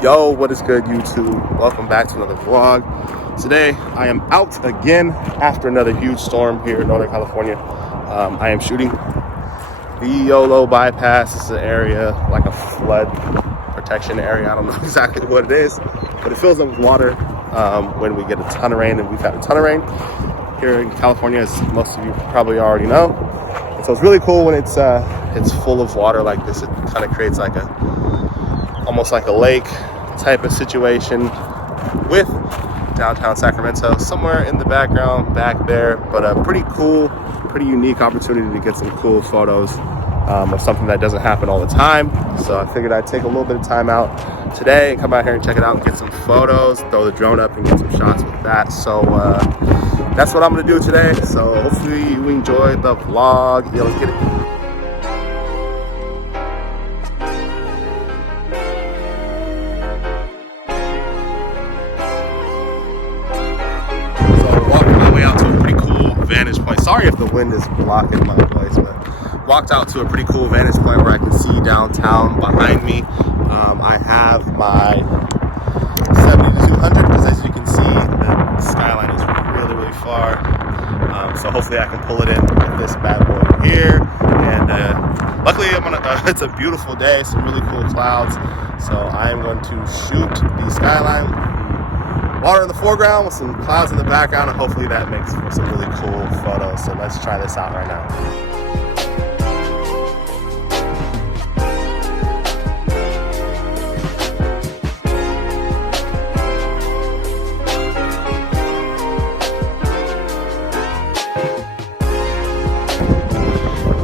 Yo, what is good, YouTube? Welcome back to another vlog. Today I am out again after another huge storm here in Northern California. I am shooting the Yolo bypass. This is an area like a flood protection area. I don't know exactly what it is, but it fills up with water when we get a ton of rain, and we've had a ton of rain here in California, as most of you probably already know. And so it's really cool when it's full of water like this. It kind of creates like almost like a lake type of situation with downtown Sacramento somewhere in the background back there. But a pretty cool, pretty unique opportunity to get some cool photos of something that doesn't happen all the time. So I figured I'd take a little bit of time out today and come out here and check it out and get some photos, throw the drone up and get some shots with that. So that's what I'm gonna do today. So hopefully you enjoy the vlog. Yeah, let's get it. Vantage point. Sorry if the wind is blocking my voice, but walked out to a pretty cool vantage point where I can see downtown behind me. I have my 70-200 because, as you can see, the skyline is really far. So hopefully I can pull it in with this bad boy here. And luckily, it's a beautiful day. Some really cool clouds. So I am going to shoot the skyline. Water in the foreground with some clouds in the background, and hopefully that makes for some really cool photos. So let's try this out right now.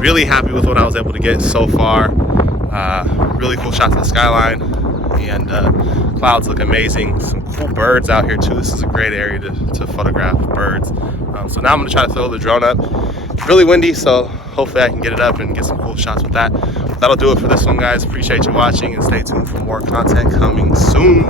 Really happy with what I was able to get so far. Really cool shots of the skyline, and clouds look amazing. Some cool birds out here too. This is a great area to photograph birds. So now I'm gonna try to throw the drone up. It's really windy, so hopefully I can get it up and get some cool shots with that. That'll do it for this one, guys. Appreciate you watching, and stay tuned for more content coming soon.